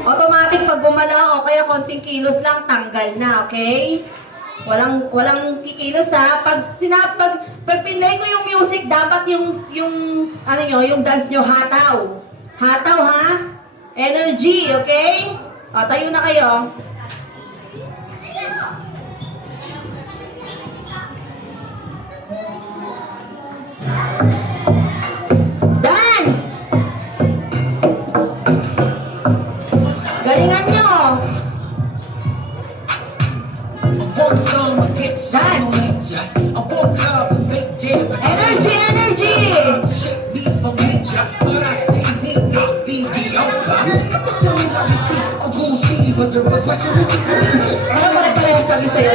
Automatic pag bumalaw o kaya konting kilos lang, tanggal na, okay? Walang kikilos ha. Pag pinlay ko yung music, dapat yung ano nyo, yung dance nyo hataw. Hataw ha. Energy, okay? O, tayo na kayo. Dance! Galingan nyo! Energy, energy! Ano pala yung sabi sa'yo?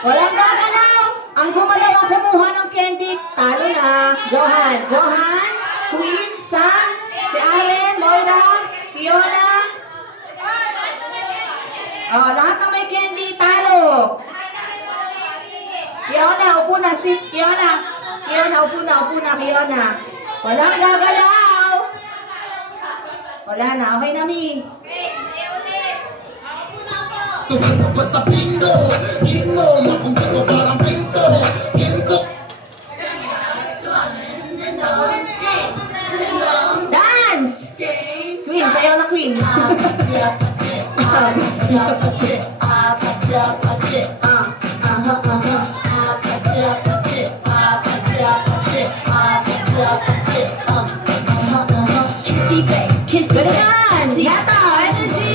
Walang gagalaw. Ang gumalaw ang kumuha ng candy, talo na. Johan, Queen, Sam, si Allen, Moira, Fiona. Oh, lahat ng may candy, talo. Fiona, upo na. Fiona, upo na, Fiona. Walang gagalaw. Wala na, okay na, Mi. Basta pinto, makumpito parang pinto. Dance! Queen, sayaw na Queen. Galingan! Yata! Energy!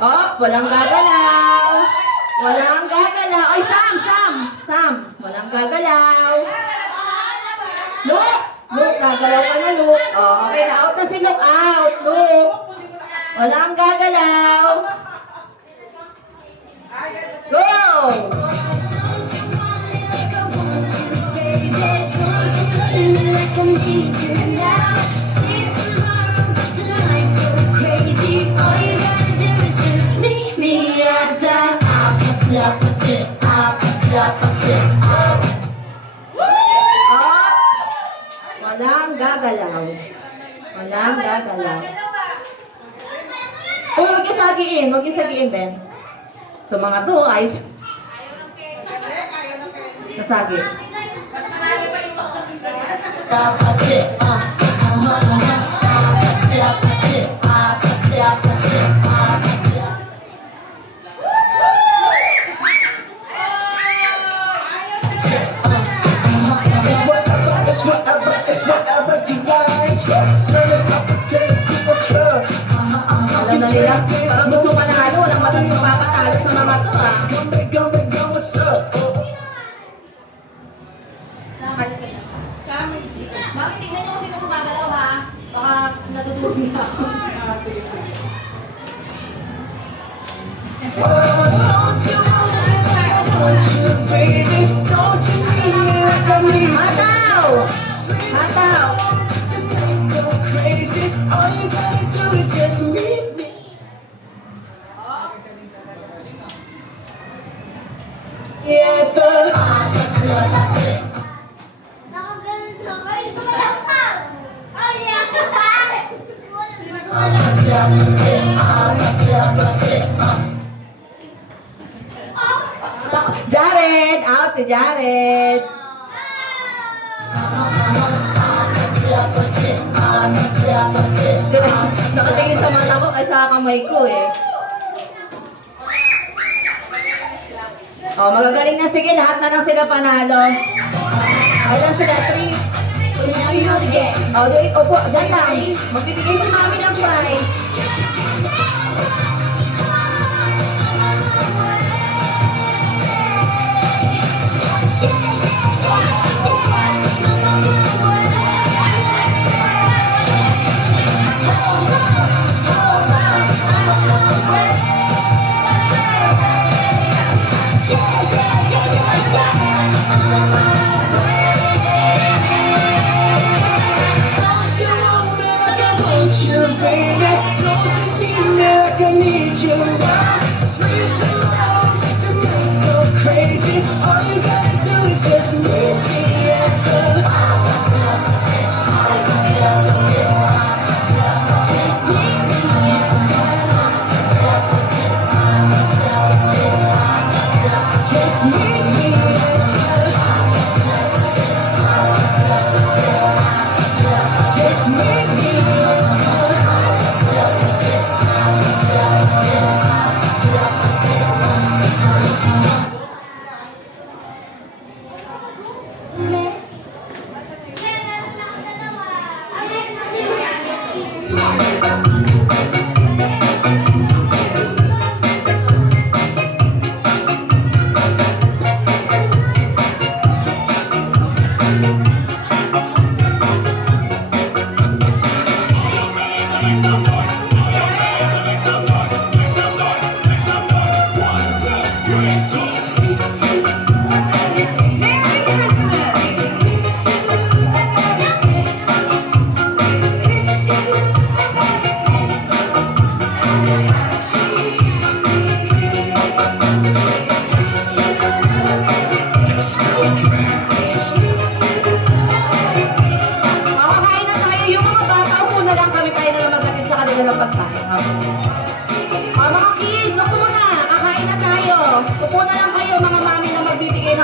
Oh, walang gagalaw. Walang gagalaw. Ay, Sam. Walang gagalaw. Look, gagalaw ka na, Look. Oh, okay na. Out na si Look. Out, Look. Walang gagalaw. Go! Walang gagalaw. Oh, huwag yung sagiin, Ben. So, mga to, guys. Nasagi. Alam na nila, gusto manalo, walang matang papatalo sa mga to, ah. Mami, tignan niyo kung sino gumagalaw, ha? Baka natutulog na ako. Sige. Hataw! Jared! Out si Jared! Nakatingin sa mata ko ay sa kamay ko eh. Oh, magagaling na. Sige, lahat na lang sila panalo. Ayun sila, 3. Sige. Oh, opo, dyan lang. Magbibigay si Mami ng prize.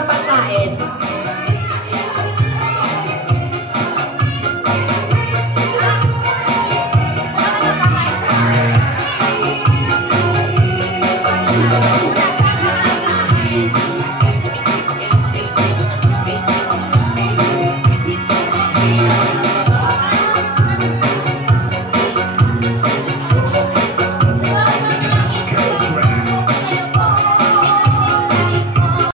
ng pagkain.